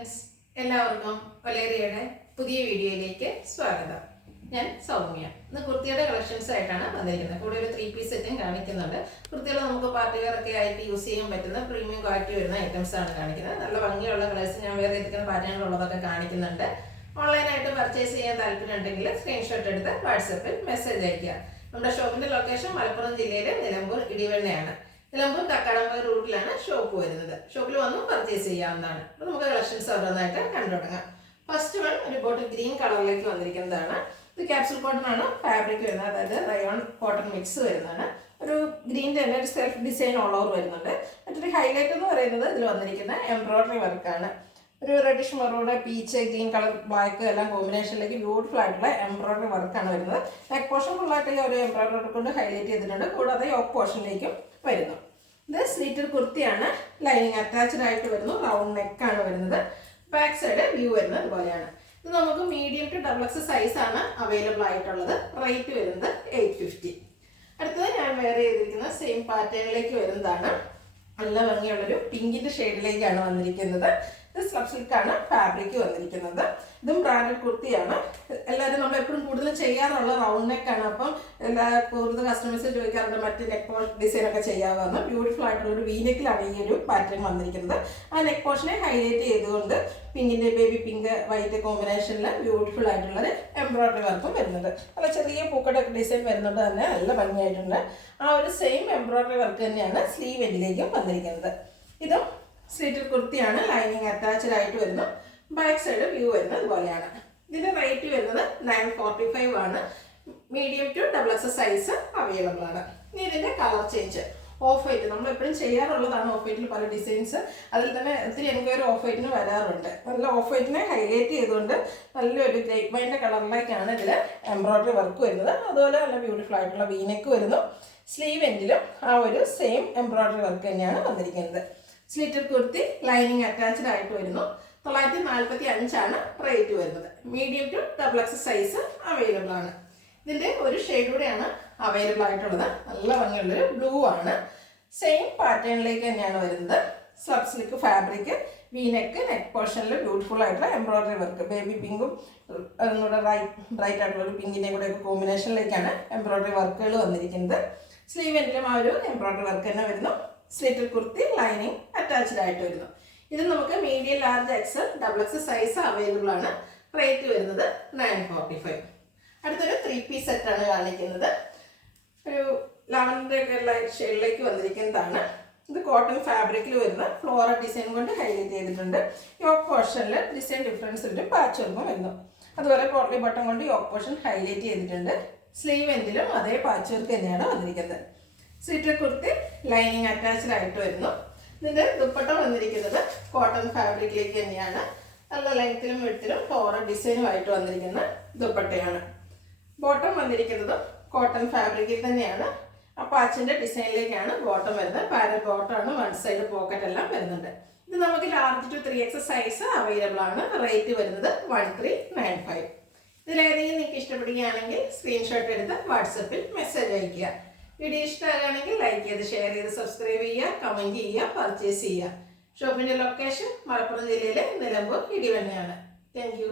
Friends, എല്ലാവർക്കും ഒലേറിയയുടെ പുതിയ വീഡിയോയിലേക്ക് സ്വാഗതം. ഞാൻ സൗമ്യ. ഇന്ന് കുർത്തിയുടെ കളക്ഷൻസ് ആയിട്ടാണ് വന്നിരിക്കുന്നത്. കൂടെ ഒരു 3 പീസ് സെറ്റും കാണിക്കുന്നുണ്ട്. കുർത്തികൾ നമുക്ക് പാർട്ടി വെയർ ഒക്കെ ആയിട്ട് യൂസ് ചെയ്യാൻ പറ്റുന്ന പ്രീമിയം ക്വാളിറ്റി വരുന്ന ഐറ്റംസ് ആണ് കാണിക്കുന്നത്. നല്ല ഭംഗിയുള്ള കളേഴ്സ്, ഞാൻ വേറെ ഇരിക്കുന്ന പാറ്റേണിലുള്ളതൊക്കെ കാണിക്കുന്നുണ്ട്. ഓൺലൈനായിട്ട് പർച്ചേസ് ചെയ്യാൻ താല്പര്യമുണ്ടെങ്കിൽ സ്ക്രീൻഷോട്ട് എടുത്ത് വാട്സപ്പിൽ മെസ്സേജ് അയയ്ക്കുക. നമ്മുടെ ഷോപ്പിന്റെ ലൊക്കേഷൻ മലപ്പുറം ജില്ലയിലെ നിലമ്പൂർ ഇടിവണ്ണയാണ്. നിലമ്പൂർ കക്കാടംപൊയിൽ റൂട്ടിലാണ് ഷോപ്പ് വരുന്നത്. ഷോപ്പിൽ വന്നും പർച്ചേസ് ചെയ്യാവുന്നതാണ്. അപ്പോൾ നമുക്ക് കളക്ഷൻസ് ഓരോന്നായിട്ട് കണ്ടു തുടങ്ങാം. ഫസ്റ്റ് വൺ ഒരു ബോട്ടിൽ ഗ്രീൻ കളറിലേക്ക് വന്നിരിക്കുന്നതാണ്. ഇത് ക്യാപ്സൂൾ കോട്ടൺ ആണ് ഫാബ്രിക് വരുന്നത്, അതായത് റയോൺ കോട്ടൺ മിക്സ് വരുന്നതാണ്. ഒരു ഗ്രീൻ്റെ തന്നെ ഒരു സെൽഫ് ഡിസൈൻ ഓൾ ഓവർ വരുന്നുണ്ട്. മറ്റൊരു ഹൈലൈറ്റ് എന്ന് പറയുന്നത് ഇതിൽ വന്നിരിക്കുന്ന എംബ്രോയ്ഡറി വർക്കാണ്. ഒരു reddish maroon, peach, green colour, black എല്ലാം കോമ്പിനേഷനിലേക്ക് ബ്യൂട്ടിഫുൾ ആയിട്ടുള്ള എംബ്രോയ്ഡറി വർക്കാണ് വരുന്നത്. നെക്ക് പോർഷൻ ഫുള്ളായിട്ട് ഒരു എംബ്രോയ്ഡറി വർക്ക് കൊണ്ട് ഹൈലൈറ്റ് ചെയ്തിട്ടുണ്ട്. കൂടാതെ യോക്ക് പോർഷനിലേക്കും വരുന്നു. ഇത് സ്ലീറ്റർ കുർത്തിയാണ്. ലൈനിങ് അറ്റാച്ച്ഡ് ആയിട്ട് വരുന്നു. റൗണ്ട് നെക്കാണ് വരുന്നത്. ബാക്ക് സൈഡ് വ്യൂ വരുന്നത് ഇതുപോലെയാണ്. ഇത് നമുക്ക് മീഡിയം ടു XXL സൈസ് ആണ് അവൈലബിൾ ആയിട്ടുള്ളത്. റേറ്റ് വരുന്നത് 850. അടുത്തത് ഞാൻ വെയർ ചെയ്തിരിക്കുന്ന സെയിം പാറ്റേണിലേക്ക് വരുന്നതാണ്. നല്ല ഭംഗിയുള്ളൊരു പിങ്കിന്റെ ഷെയ്ഡിലേക്കാണ് വന്നിരിക്കുന്നത്. ഇത് സ്ലബ് സിൽക്കാണ് ഫാബ്രിക് വന്നിരിക്കുന്നത്. ഇതും ബ്രാൻഡഡ് കുർത്തിയാണ്. എല്ലാവരും നമ്മൾ എപ്പോഴും കൂടുതൽ ചെയ്യാറുള്ള റൗണ്ട് നെക്കാണ്. അപ്പം കൂടുതൽ കസ്റ്റമേഴ്സ് ചോദിക്കാറുണ്ട് മറ്റ് നെക്ക് ഡിസൈൻ ഒക്കെ ചെയ്യാവുന്ന. ബ്യൂട്ടിഫുൾ ആയിട്ടുള്ള ഒരു വീനെക്കിലാണ് ഈ ഒരു പാറ്റേൺ വന്നിരിക്കുന്നത്. ആ നെക്ക് പോർഷനെ ഹൈലൈറ്റ് ചെയ്തുകൊണ്ട് പിങ്കിന്റെ ബേബി പിങ്ക് വൈറ്റ് കോമ്പിനേഷനിൽ ബ്യൂട്ടിഫുൾ ആയിട്ടുള്ളൊരു എംബ്രോയ്ഡറി വർക്കും വരുന്നുണ്ട്. നല്ല ചെറിയ പൂക്കട ഡിസൈൻ വരുന്നുണ്ട്, തന്നെ നല്ല ഭംഗിയായിട്ടുണ്ട്. ആ ഒരു സെയിം എംബ്രോയ്ഡറി വർക്ക് തന്നെയാണ് സ്ലീവ് എൻഡിലേക്കും വന്നിരിക്കുന്നത്. ഇതും സ്ലീറ്റർ കുർത്തിയാണ്. ലൈനിങ് അറ്റാച്ച്ഡ് ആയിട്ട് വരുന്നു. ബാക്ക് സൈഡ് വ്യൂ വരുന്നത് ഇതുപോലെയാണ്. ഇതിന്റെ റേറ്റ് വരുന്നത് 945 ആണ്. Medium to XXL size available ആണ്. ഇനി ഇതിന്റെ കളർ ചേഞ്ച് ഓഫ് വൈറ്റ് നമ്മൾ എപ്പോഴും ചെയ്യാറുള്ളതാണ്. ഓഫ് വൈറ്റിൽ പല ഡിസൈൻസ്, അതിൽ തന്നെ ഒത്തിരി എൻക്വയറി ഓഫ് വൈറ്റിന് വരാറുണ്ട്. നല്ല ഓഫ് വൈറ്റിനെ ഹൈലൈറ്റ് ചെയ്തുകൊണ്ട് നല്ലൊരു ഗ്രേപ്പ് വൈൻ്റെ കളറിലേക്കാണ് ഇതിൽ എംബ്രോയ്ഡറി വർക്ക് വരുന്നത്. അതുപോലെ നല്ല ബ്യൂട്ടിഫുൾ ആയിട്ടുള്ള വീനെക്ക് വരുന്നു. സ്ലീവ് എൻഡിലും ആ ഒരു സെയിം എംബ്രോയ്ഡറി വർക്ക് തന്നെയാണ് വന്നിരിക്കുന്നത്. സ്ലിറ്റർ കുർത്തി ലൈനിങ് അറ്റാച്ച്ഡ് ആയിട്ട് വരുന്നു. 945 ആണ് റേറ്റ് വരുന്നത്. Medium to XXL size available ആണ്. ഇതിൻ്റെ ഒരു ഷെയ്ഡ് കൂടെയാണ് അവൈലബിൾ ആയിട്ടുള്ളത്. നല്ല ഭംഗിയുള്ളൊരു ബ്ലൂ ആണ്. സെയിം പാറ്റേണിലേക്ക് തന്നെയാണ് വരുന്നത്. Slub silk fabric, V-neck, neck പോർഷനിൽ ബ്യൂട്ടിഫുൾ ആയിട്ടുള്ള എംബ്രോയ്ഡറി വർക്ക്, ബേബി പിങ്കും അതുകൂടെ ബ്രൈറ്റ് ആയിട്ടുള്ള ഒരു പിങ്കിൻ്റെയും കൂടെ ഒക്കെ കോമ്പിനേഷനിലേക്കാണ് എംബ്രോയ്ഡറി വർക്കുകൾ വന്നിരിക്കുന്നത്. സ്ലീവ് എൻഡിലും ആ ഒരു എംബ്രോയ്ഡറി വർക്ക് തന്നെ വരുന്നു. സ്ലിറ്റർ കുർത്തി ലൈനിങ് അറ്റാച്ച്ഡ് ആയിട്ട് വരുന്നു. ഇത് നമുക്ക് medium, large, XXL size available ആണ്. റേറ്റ് വരുന്നത് 945. അടുത്തൊരു 3 പീസ് സെറ്റാണ് കാണിക്കുന്നത്. ഒരു ലാവൻഡർ ലൈറ്റ് ഷെയ്ഡിലേക്ക് വന്നിരിക്കുന്നതാണ്. ഇത് കോട്ടൺ ഫാബ്രിക്കിൽ വരുന്ന ഫ്ലോറൽ ഡിസൈൻ കൊണ്ട് ഹൈലൈറ്റ് ചെയ്തിട്ടുണ്ട്. യോക്ക് പോർഷനിൽ ഡിസൈൻ ഡിഫറൻസ് ഉണ്ട്, പാച്ച് വർക്കും വരുന്നു. അതുപോലെ പോട്ട്ലി ബട്ടൺ കൊണ്ട് യോക്ക് പോർഷൻ ഹൈലൈറ്റ് ചെയ്തിട്ടുണ്ട്. സ്ലീവ് എൻഡിലും അതേ പാച്ച് വർക്ക് തന്നെയാണ് വന്നിരിക്കുന്നത്. സ്ലിറ്റർ കുർത്തി ലൈനിങ് അറ്റാച്ച്ഡ് ആയിട്ട് വരുന്നു. ഇതിൻ്റെ ദുപ്പട്ട വന്നിരിക്കുന്നത് കോട്ടൺ ഫാബ്രിക്കിലേക്ക് തന്നെയാണ്. നല്ല ലെങ്ത്തിലും വിഡ്ത്തിലും ഫ്ലോറൽ ഡിസൈനുമായിട്ട് വന്നിരിക്കുന്ന ദുപ്പട്ടയാണ്. ബോട്ടം വന്നിരിക്കുന്നതും കോട്ടൺ ഫാബ്രിക്കിൽ തന്നെയാണ്. ആ പാച്ചിൻ്റെ ഡിസൈനിലേക്കാണ് ബോട്ടം വരുന്നത്. പാരൽ ബോട്ടമാണ്, വൺ സൈഡ് പോക്കറ്റ് എല്ലാം വരുന്നുണ്ട്. ഇത് നമുക്ക് large to 3XL size available ആണ്. റേറ്റ് വരുന്നത് 1395. ഇതിലേതെങ്കിലും നിങ്ങൾക്ക് ഇഷ്ടപ്പെടുകയാണെങ്കിൽ സ്ക്രീൻഷോട്ട് എടുത്ത് വാട്സപ്പിൽ മെസ്സേജ് അയയ്ക്കുക. വീഡിയോ ഇഷ്ടമാകുകയാണെങ്കിൽ ലൈക്ക് ചെയ്ത്, ഷെയർ ചെയ്ത്, സബ്സ്ക്രൈബ് ചെയ്യുക, കമൻറ്റ് ചെയ്യുക, പർച്ചേസ് ചെയ്യുക. ഷോപ്പിൻ്റെ ലൊക്കേഷൻ മലപ്പുറം ജില്ലയിലെ നിലമ്പൂർ ഇടിവണ്ണയാണ്. Thank you.